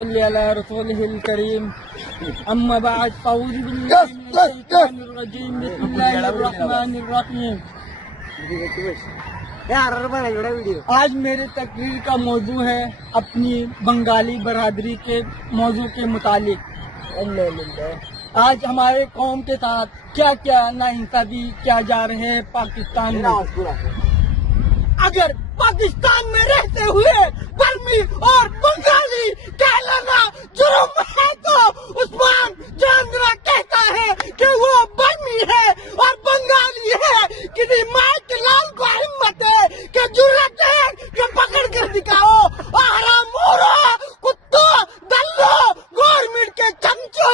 रसूलिहिल करीम अम्मा बाद अऊज़ु बिल्लाहि मिनश शैतानिर रजीम बिस्मिल्लाहिर रहमानिर रहीम। आज मेरे तकरीर का मौजू है अपनी बंगाली बरादरी के मौजू के मुतालिक। आज हमारे कौम के साथ क्या क्या नाइंसाफी किया जा रहे है पाकिस्तान में। अगर पाकिस्तान में रहते हुए बर्मी और बंगाली कहलाना जुर्म है तो उस्मान चांद्रा कहता है कि वो बर्मी है और बंगाली है। किसी माँ के लाल को हिम्मत है कि जुर्रत है कि पकड़ कर दिखाओ। हराम मोरो कुत्तों दल्लो गवर्नमेंट के चमचो।